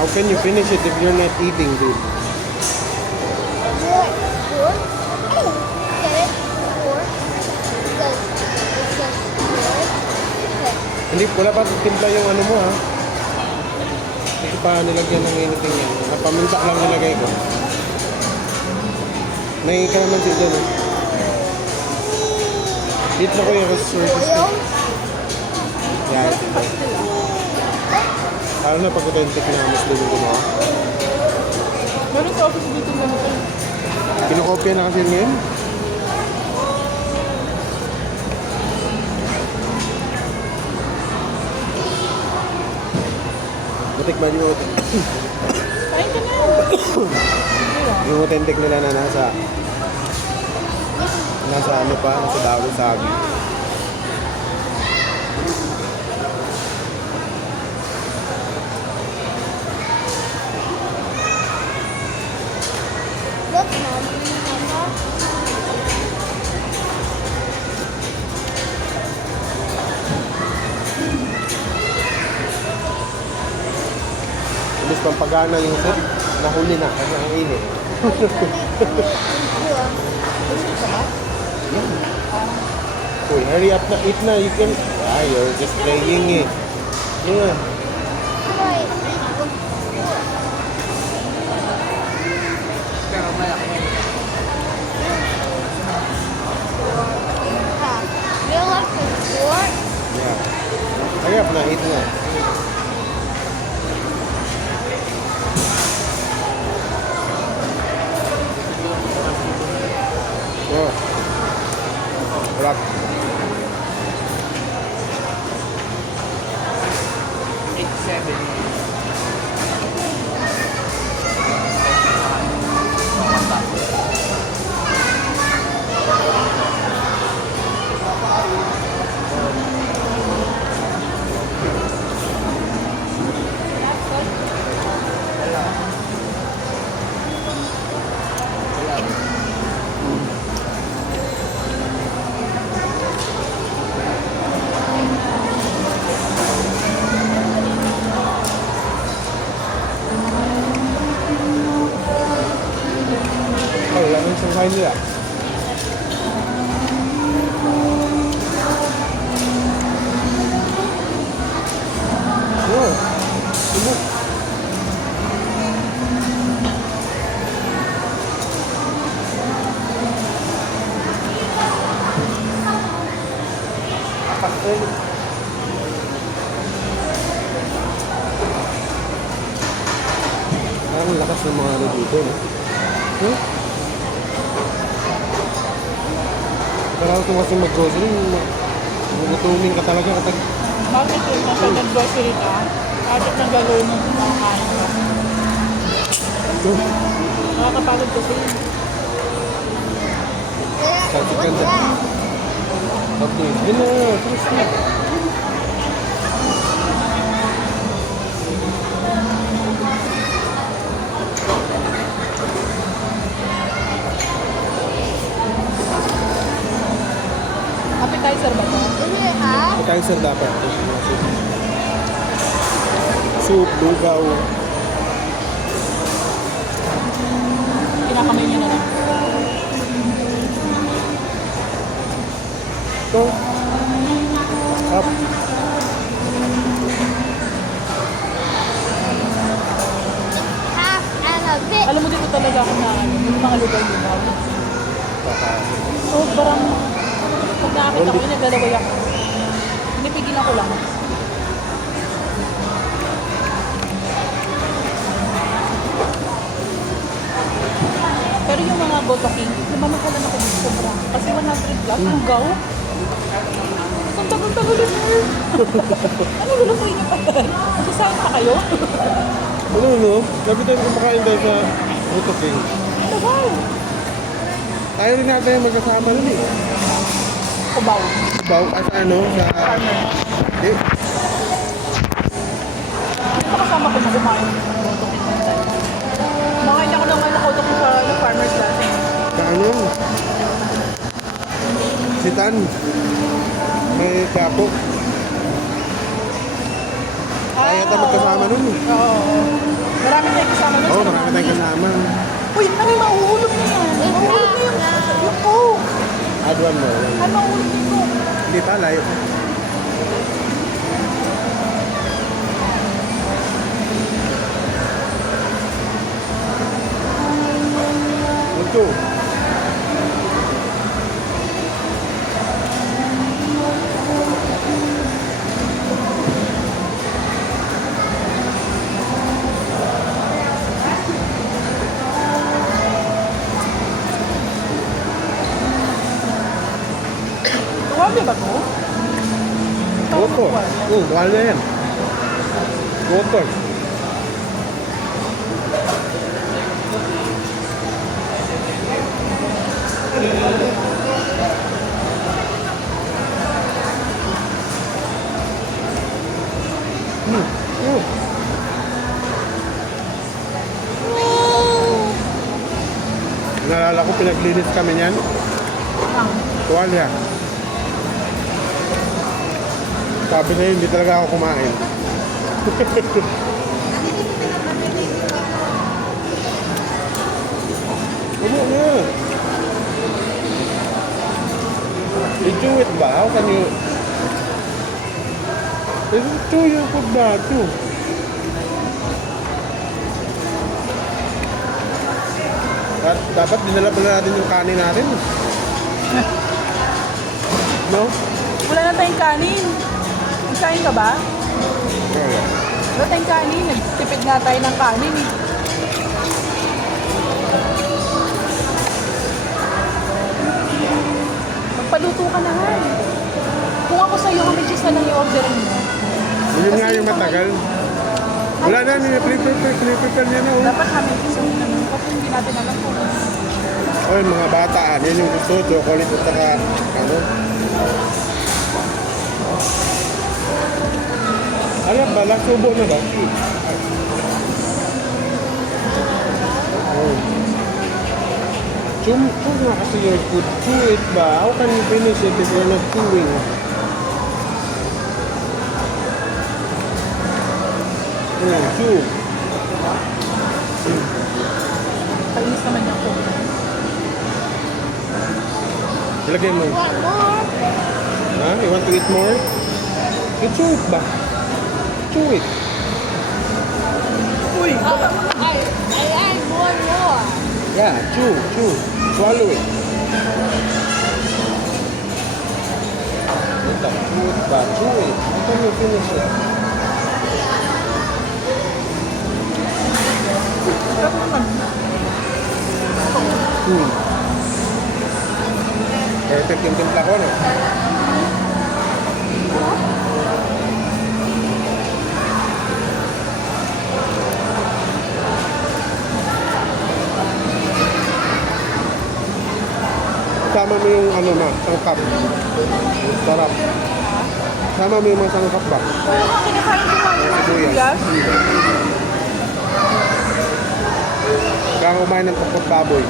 How can you finish it if you're not eating, dude? Hindi, wala pa timpla yung ano mo ha. Hindi pa nilagyan ng anything yan. Napaminta lang nilagay ko. May ka naman siya dyan eh. Dito na ko yung resources ko. Yeah, ito. Lalo na pag authentic na Muslim yung gumawa. Meron sa office dito na ito. Pinokopya na kasi ngayon. Matikman yung authentic. Kain ka na. Yung authentic nila na nasa ano pa, nasa Dawi Sabi. Look, Mom. Mama. Imbis pampagana yung set, nahuli na kasi ang init. Uy, hurry up na, eat na, you can... Ah, you're just playing eh. Yeah. You like the sport? Yeah. Hurry up na, eat na. Oh. Rock. Oh, yan ang sangkay nila. Oh, subok. Pastel. Parang lakas ng mga ano dito, no? Huh? Kailangan ko kasi mag-grocery, magutumin ka talaga kapag... Bakit yun? Nasa nag-grocery ka? Bakit nang gagawin mo mga kain ka? Nakakapagod kasi yun. Sabi ka na. Okay, yun na, first na. Appetizer ba ito? Is it hot? Appetizer dapat. Soup, lugaw. Kinakamay niya na lang. Ito. Up. Half and a bit. Alam mo dito talaga ako na ano, yung mga lugar-lugar. Sobrang, pag nakakita ko yun, naglalaway ako. Pinipigilan ko lang. Pero yung mga Botoking, namamahalan ako dito sobrang. Kasi 100 plus, lugaw. Ang tagal-tagal yun eh. Ano lulutuin niyo pa yan? Magsasahin pa kayo? Ano? Sabi tayo kumakain tayo sa Buto King. Ano ba? Tayo rin natin yung magkasama nun eh. Kubaw. Baw, sa ano? Sa... Eh, Ito kasama ko na kumain ng Botoking. Makain ako ng Botoking sa farmer's dati. sa ano? Si Tan. May kapo. Kaya tayo magkasama nun eh. Oo. Marami na yung kasama nun. Oo, sila marami mami. tayong kasama. Uy, ano yung mahuhulog na yan? Mahuhulog na yung Coke. Add one more. Ano mahuhulog na yung Coke? Hindi pa, layo. Ito. Tuwali ba to? Goto. Wala yan. Goto. Naalala ko, pinaglinis kami niyan. Ang. Tuwalya. Sabi na yun, hindi talaga ako kumain. Ano na? You do it ba? How can you... Ito yung food ba? Ito. Dapat dinala pala natin yung kanin natin. No? Wala na tayong kanin. Nagkain ka ba? Wala. Wala tayong kanin. Nagtipid nga tayo ng kanin eh. Magpaluto ka na nga. Kung ako sa'yo, kami cheese na lang i-orderin mo. Yun Kasi nga yung yung matagal. Wala na, prepare niya na. Dapat kami cheese yung naman. Kasi hindi natin alam kung O yung mga bata, yan yung gusto, chocolate at saka ano. Alam ba, lasubo na ba? Oh. Chew nga kasi your food. Chew it ba? How can you finish it if you're not chewing? Chew. kainis naman yung coke. Ilagay mo. Want more? Ha? You want to eat more? You chew it ba? Chew it. Uy! I like more. Yeah, chew. Swallow it. Ito, chew it ba? Chew it. How can you finish it? Pero naman, Perfect yung timpla ko, no? Sama mo yung ano na, sangkap. Sarap. Sama mo yung mga sangkap ba? oo nga, kinakain ko nga yung mga Sibuyas. sibuyas. Kaya kumain ng pagkot baboy.